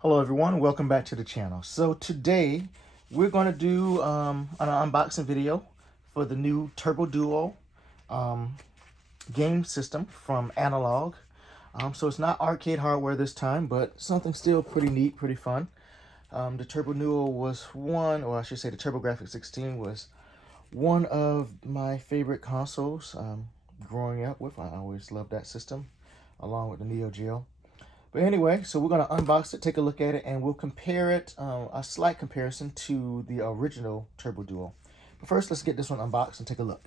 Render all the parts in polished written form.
Hello everyone, welcome back to the channel. So today we're going to do an unboxing video for the new Turbo Duo game system from Analogue. So it's not arcade hardware this time, but something still pretty neat, pretty fun. The Turbo Duo was or I should say the TurboGrafx 16 was one of my favorite consoles growing up with. I always loved that system along with the Neo Geo. But anyway, so we're going to unbox it, take a look at it, and we'll compare it, a slight comparison to the original Turbo Duo. But first, let's get this one unboxed and take a look.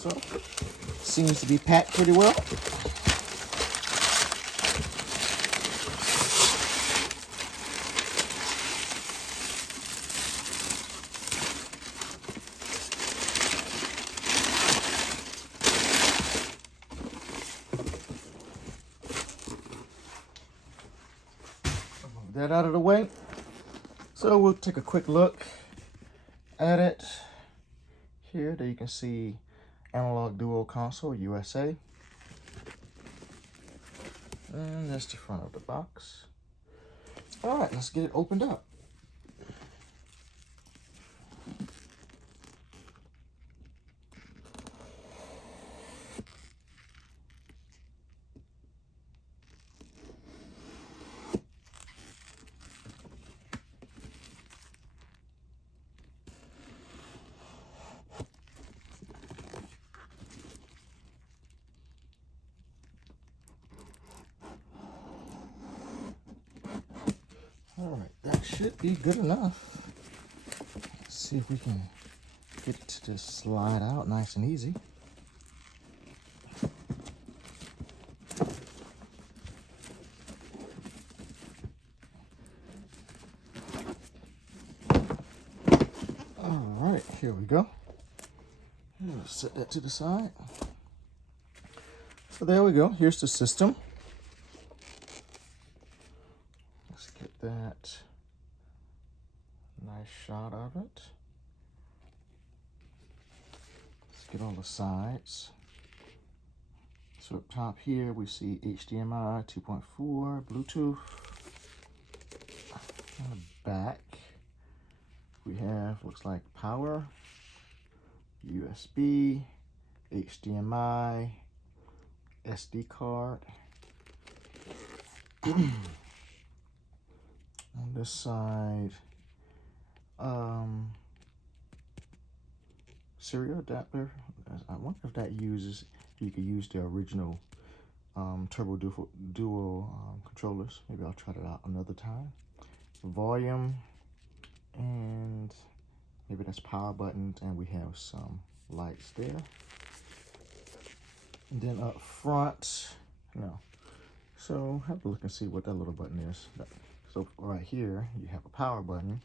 So, seems to be packed pretty well. Move that out of the way. So we'll take a quick look at it. Here, there you can see Analogue Duo console, USA. And that's the front of the box. All right, let's get it opened up. All right, that should be good enough. Let's see if we can get it to just slide out nice and easy. All right, here we go. Let's set that to the side. So there we go. Here's the system. Let's get that nice shot of it. Let's get all the sides. So up top here we see HDMI 2.4, Bluetooth. On the back we have, looks like power, USB, HDMI, SD card. On this side, serial adapter. I wonder if that uses, you could use the original Turbo Duo controllers. Maybe I'll try that out another time. Volume, and maybe that's power buttons, and we have some lights there. And then up front, no. So have a look and see what that little button is. So right here, you have a power button.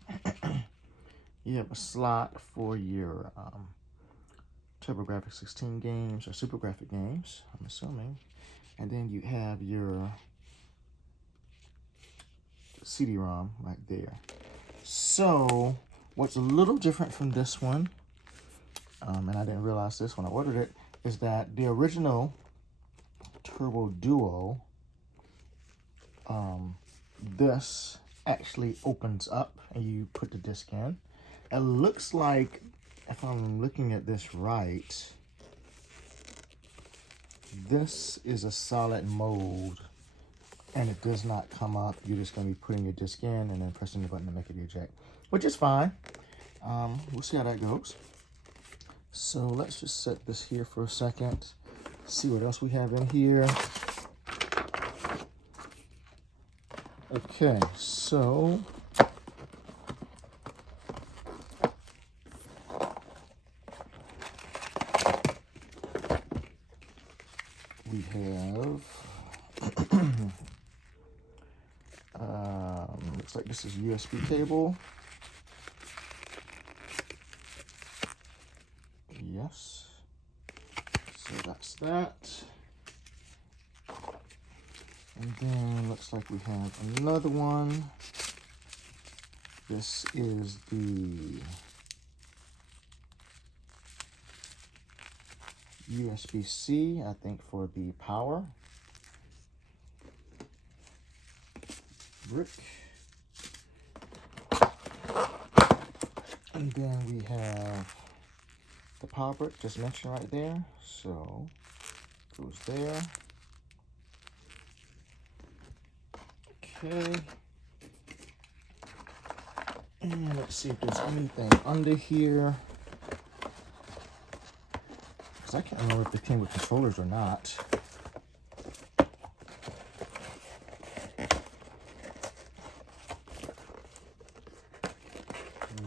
You have a slot for your TurboGrafx 16 games or Super Graphic games, I'm assuming. And then you have your CD-ROM right there. So what's a little different from this one, and I didn't realize this when I ordered it, is that the original Turbo Duo, this actually opens up and you put the disc in. It looks like, if I'm looking at this right, this is a solid mold and it does not come up. You're just going to be putting your disc in and then pressing the button to make it eject, which is fine. We'll see how that goes. So let's just set this here for a second, see what else we have in here. Okay, so we have looks like this is USB cable. Yes. So that's that. And then looks like we have another one. This is the USB-C, I think, for the power brick. And then we have the power brick just mentioned right there. So goes there. Okay. And let's see if there's anything under here. Because I can't remember if they came with controllers or not.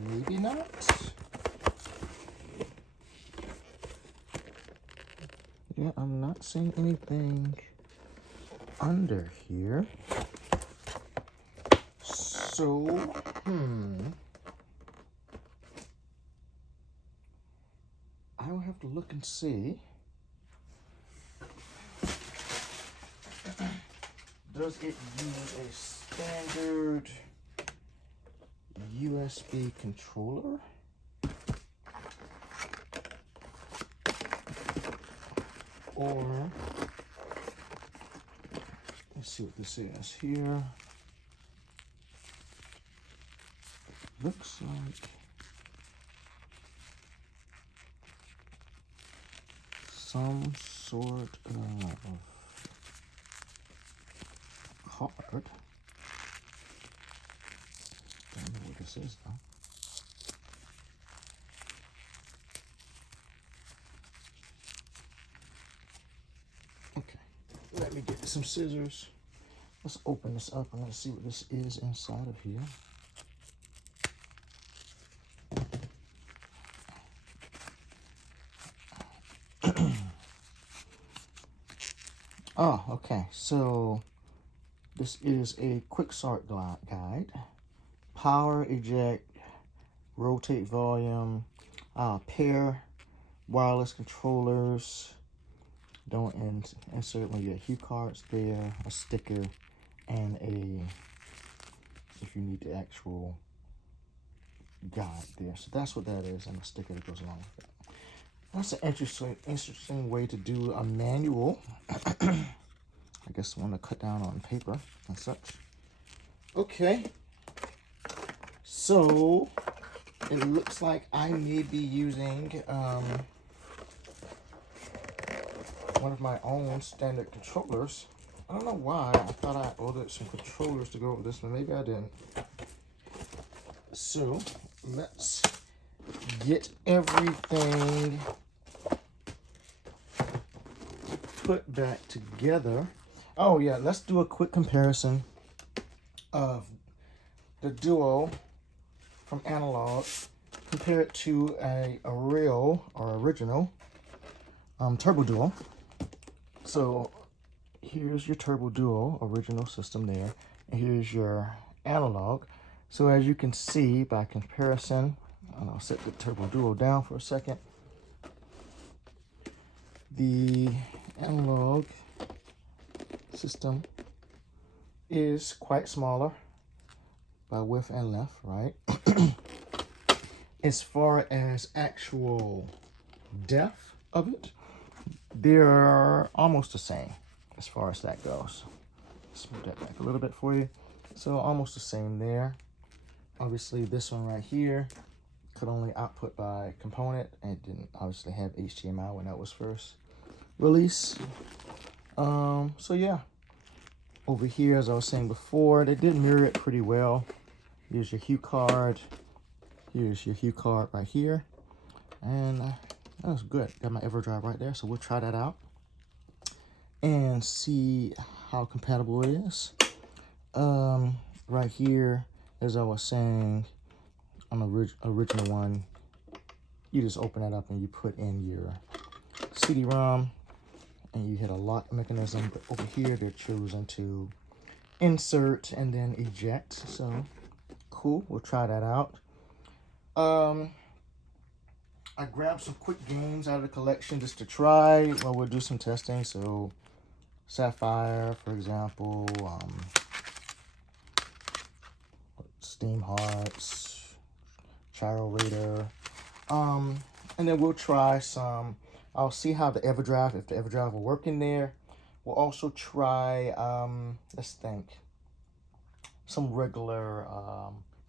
Maybe not. Yeah, I'm not seeing anything under here. So, I will have to look and see. Does it use a standard USB controller? Or, let's see what this is here. Looks like some sort of card. Don't know what this is though. Okay, let me get some scissors. Let's open this up and let's see what this is inside of here. Oh, okay. So this is a quick start guide. Power, eject, rotate volume, pair wireless controllers. Don't insert when you get cue cards there, a sticker, and if you need the actual guide there. So that's what that is, and a sticker that goes along with it. That's an interesting way to do a manual. I guess one to cut down on paper and such. Okay. So it looks like I may be using one of my own standard controllers. I don't know why. I thought I ordered some controllers to go with this, but maybe I didn't. So let's get everything put back together. Oh yeah, let's do a quick comparison of the Duo from Analogue compared to a real or original Turbo Duo. So here's your Turbo Duo original system there, and here's your Analogue. So as you can see by comparison, and I'll set the Turbo Duo down for a second. The Analogue system is quite smaller by width and length, right? As far as actual depth of it, they're almost the same as far as that goes. Let's move that back a little bit for you. So almost the same there. Obviously this one right here could only output by component and didn't obviously have HDMI when that was first released. So yeah, over here, as I was saying before, they did mirror it pretty well. Here's your hue card. Here's your hue card right here. And that was good. Got my EverDrive right there, so we'll try that out and see how compatible it is. Right here, as I was saying, on the original one, you just open it up and you put in your CD-ROM and you hit a lock mechanism. But over here, they're choosing to insert and then eject. So cool, we'll try that out. I grabbed some quick games out of the collection just to try. Well, we'll do some testing. So Sapphire, for example, Steam Hearts, Gyro Raider, and then we'll try some. I'll see how the EverDrive, if the EverDrive will work in there. We'll also try, let's think, some regular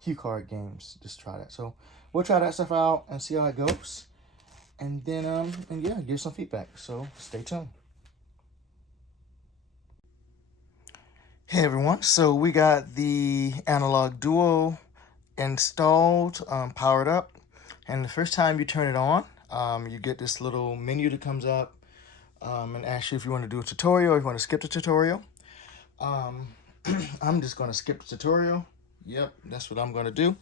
cue card games. Just try that. So we'll try that stuff out and see how it goes, and then and yeah, give some feedback. So stay tuned. Hey everyone, so we got the Analogue Duo installed, powered up, and the first time you turn it on, you get this little menu that comes up and asks you if you want to do a tutorial or if you want to skip the tutorial. I'm just going to skip the tutorial. Yep, that's what I'm going to do.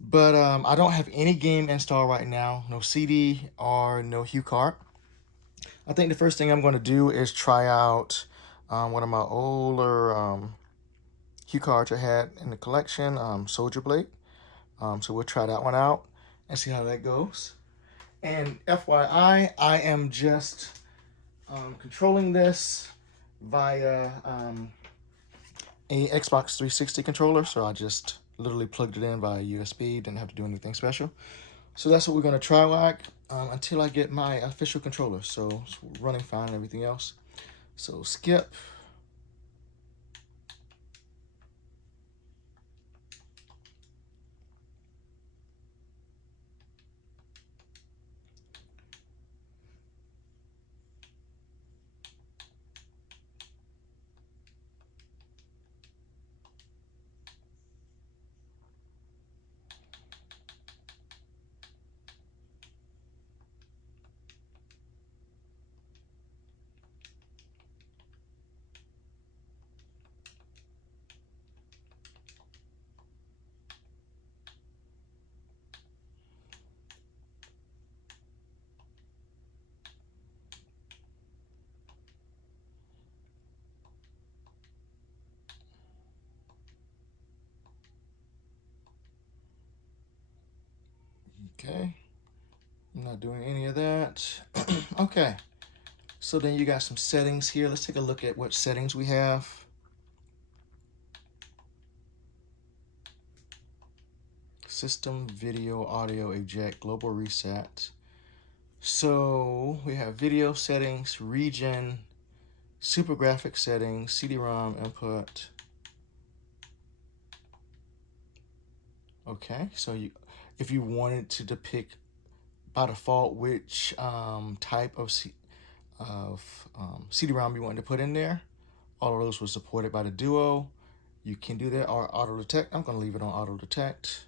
But I don't have any game installed right now, no CD or no hue card. I think the first thing I'm going to do is try out one of my older hue cards I had in the collection, Soldier Blade. So we'll try that one out and see how that goes. And FYI, I am just controlling this via a Xbox 360 controller. So I just literally plugged it in via USB, didn't have to do anything special. So that's what we're going to try like until I get my official controller. So it's running fine and everything else. So skip. Okay, I'm not doing any of that. Okay, so then you got some settings here. Let's take a look at what settings we have. System, video, audio, eject, global reset. So we have video settings, region, super graphic settings, CD-ROM input. Okay, so if you wanted to depict by default which type of CD-ROM you wanted to put in there, all of those were supported by the Duo. You can do that, or auto detect. I'm going to leave it on auto detect.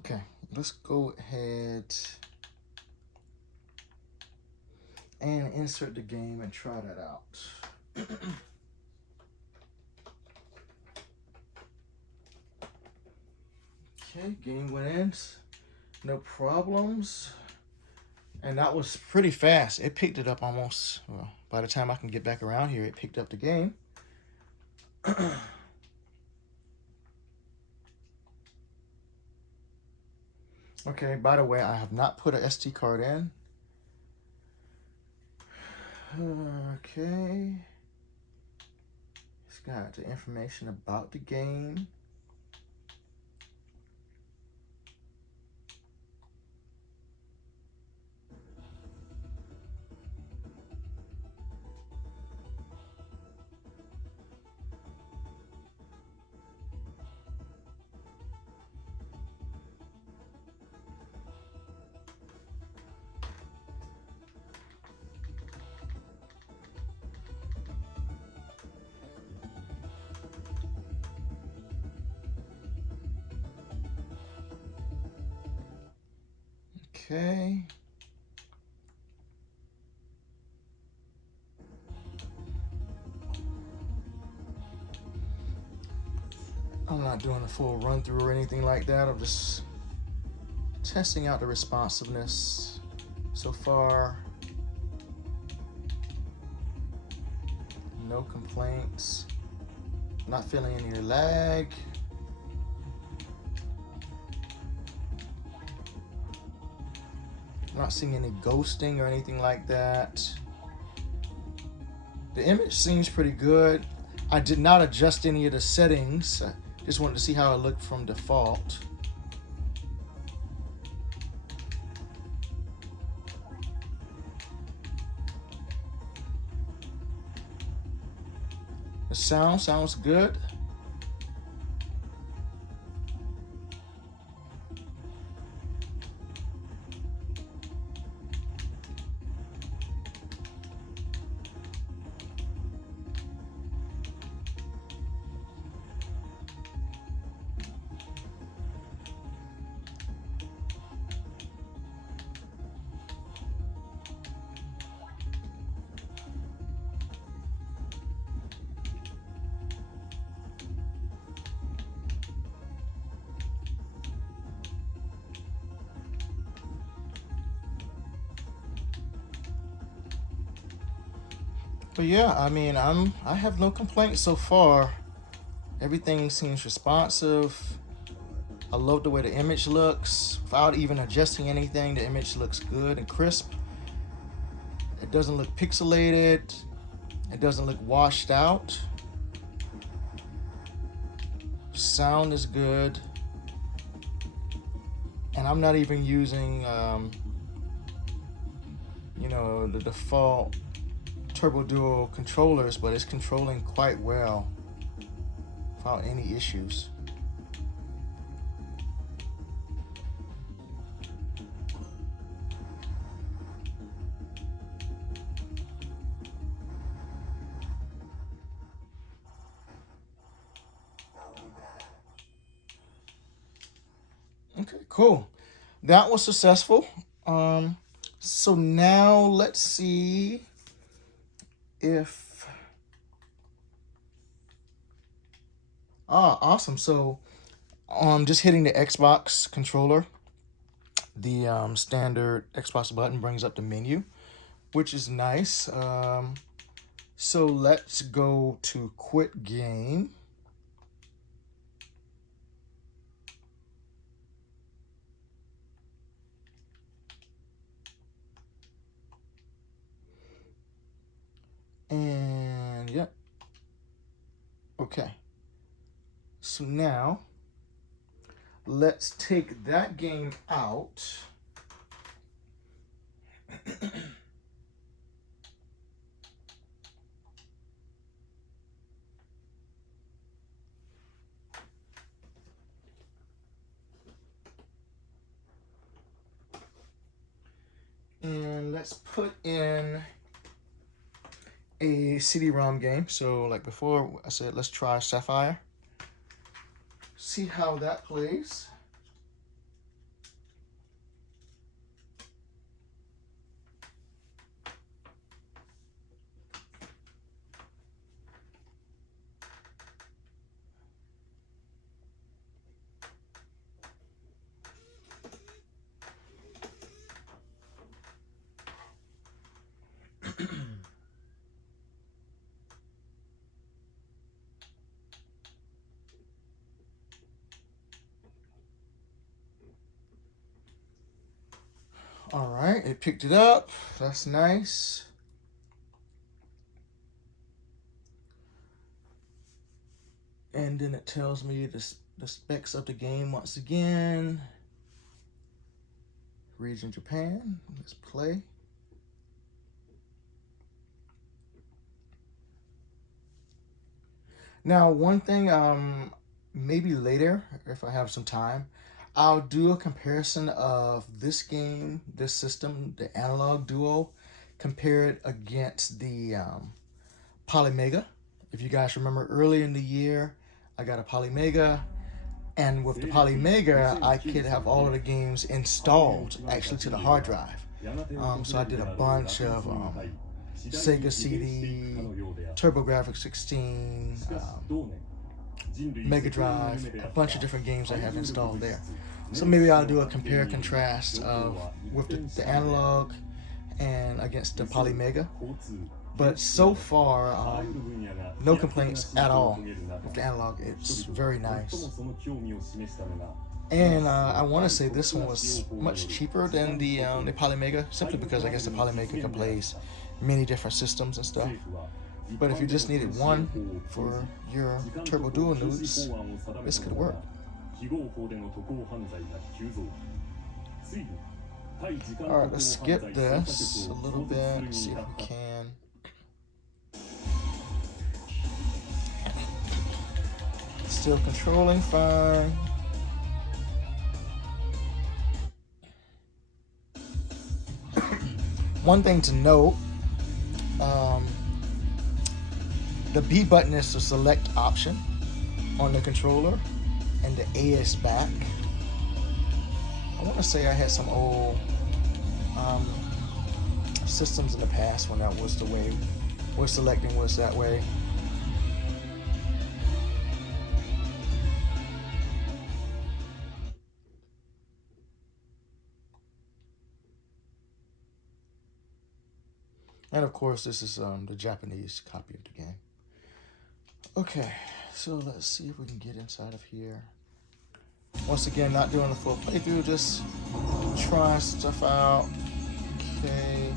Okay, let's go ahead and insert the game and try that out. Okay, game went in, no problems. And that was pretty fast. It picked it up almost, well, by the time I can get back around here, it picked up the game. Okay, by the way, I have not put an SD card in. Okay. It's got the information about the game. Okay. I'm not doing a full run through or anything like that. I'm just testing out the responsiveness so far. No complaints. Not feeling any lag. Not seeing any ghosting or anything like that. The image seems pretty good. I did not adjust any of the settings. I just wanted to see how it looked from default. The sound sounds good. But yeah, I mean, I have no complaints so far. Everything seems responsive. I love the way the image looks. Without even adjusting anything, the image looks good and crisp. It doesn't look pixelated. It doesn't look washed out. Sound is good. And I'm not even using, you know, the default Turbo Duo controllers, but it's controlling quite well without any issues. Okay, cool. That was successful. So now let's see if awesome. So just hitting the Xbox controller, the standard Xbox button brings up the menu, which is nice. So let's go to quit game. And yep. Okay. So now let's take that game out. And let's put in a CD-ROM game. So like before I said, let's try Sapphire. See how that plays. All right, it picked it up. That's nice. And then it tells me the specs of the game once again. Region Japan. Let's play. Now, one thing, maybe later, if I have some time, I'll do a comparison of this game, this system, the Analogue Duo, compare it against the Polymega. If you guys remember earlier in the year, I got a Polymega. And with the Polymega, I could have all of the games installed actually to the hard drive. So I did a bunch of Sega CD, TurboGrafx 16, Mega Drive, a bunch of different games I have installed there. So maybe I'll do a compare contrast of with the Analog and against the Polymega. But so far, no complaints at all with the Analog. It's very nice. And I want to say this one was much cheaper than the Polymega, simply because I guess the Polymega can play many different systems and stuff. But if you just needed one for your Turbo Duo news, this could work. Alright, let's skip this a little bit, see if we can. Still controlling fine. One thing to note, the B button is the select option on the controller, and the A is back. I want to say I had some old systems in the past when that was the way, where selecting was that way. And of course, this is the Japanese copy of the game. Okay, so let's see if we can get inside of here. Once again, not doing a full playthrough, just trying stuff out. Okay.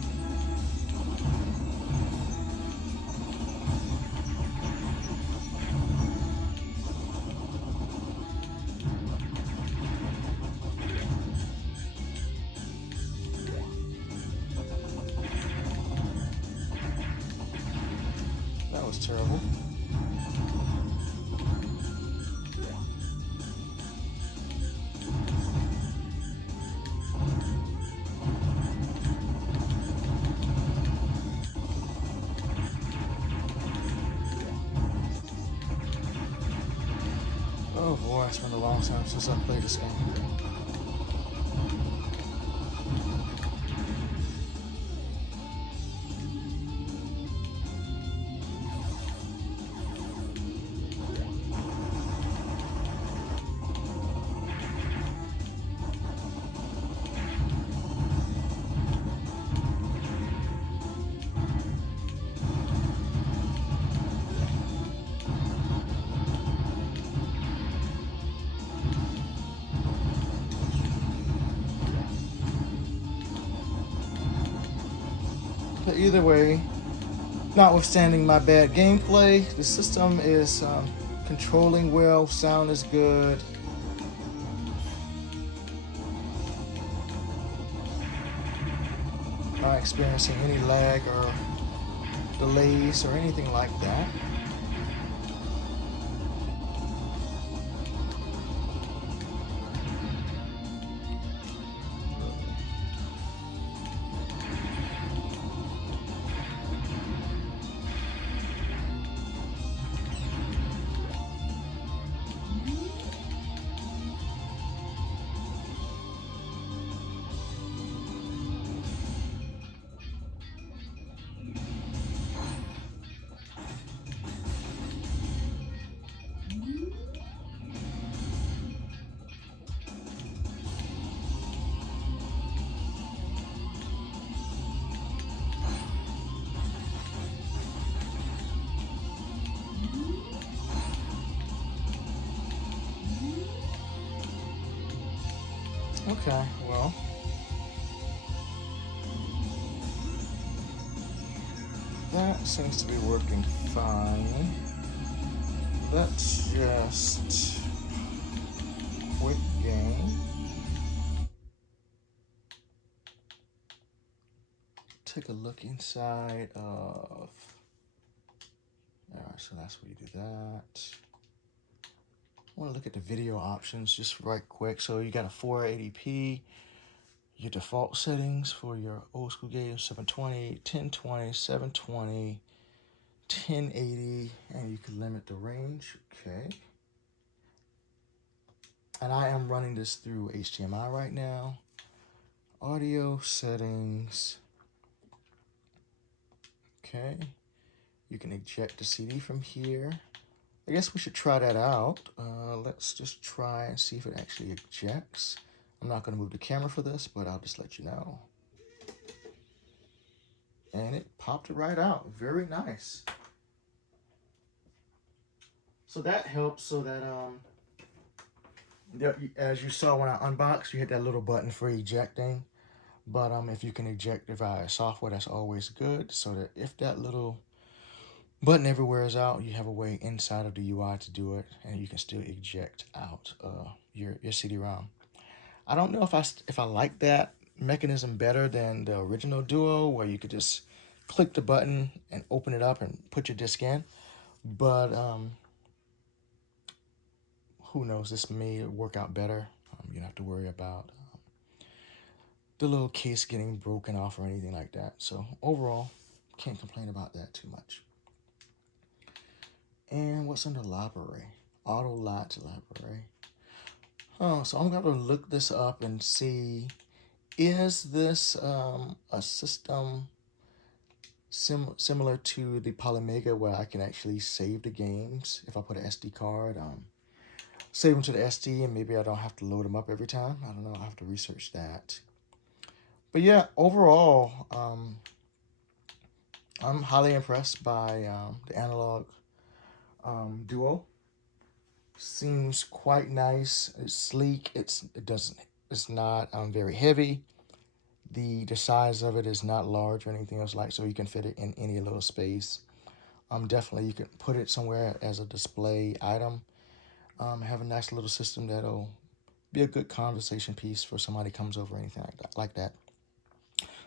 That was terrible. Oh boy, it's been a long time since I played this game. But either way, notwithstanding my bad gameplay, the system is controlling well, sound is good. Not experiencing any lag or delays or anything like that. Okay, well, that seems to be working fine. Let's just quick game. Take a look inside of. Alright, so that's where you do that. I want to look at the video options just right quick. So you got a 480p, your default settings for your old school games, 720, 1020, 720, 1080, and you can limit the range. Okay. And I am running this through HDMI right now. Audio settings. Okay. You can eject the CD from here. I guess we should try that out. Let's just try and see if it actually ejects. I'm not going to move the camera for this, but I'll just let you know. And it popped it right out. Very nice. So that helps so that, as you saw when I unboxed, you hit that little button for ejecting. But if you can eject it via software, that's always good. So that if that little button everywhere is out, you have a way inside of the UI to do it, and you can still eject out your CD-ROM. I don't know if I like that mechanism better than the original Duo, where you could just click the button and open it up and put your disc in. But who knows? This may work out better. You don't have to worry about the little case getting broken off or anything like that. So overall, can't complain about that too much. And what's in the library? Auto Light library. Oh, so I'm going to look this up and see, is this a system similar to the Polymega, where I can actually save the games if I put an SD card? Save them to the SD, and maybe I don't have to load them up every time. I don't know. I have to research that. But yeah, overall, I'm highly impressed by the Analogue Duo. Seems quite nice. It's sleek. It's not very heavy. The size of it is not large or anything else like, so you can fit it in any little space. Definitely you can put it somewhere as a display item. Have a nice little system that'll be a good conversation piece for somebody comes over or anything like that.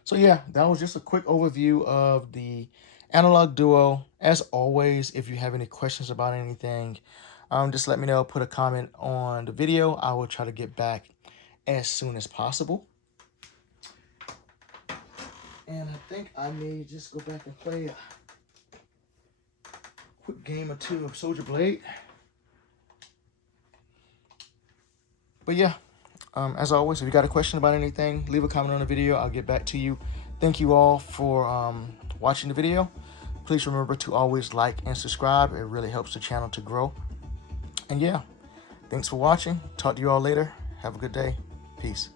So yeah, that was just a quick overview of the Analogue Duo. As always, if you have any questions about anything, just let me know. Put a comment on the video. I will try to get back as soon as possible. And I think I may just go back and play a quick game or two of Soldier Blade. But yeah, as always, if you got a question about anything, leave a comment on the video. I'll get back to you. Thank you all for watching the video. Please remember to always like and subscribe. It really helps the channel to grow. And yeah, thanks for watching. Talk to you all later. Have a good day. Peace.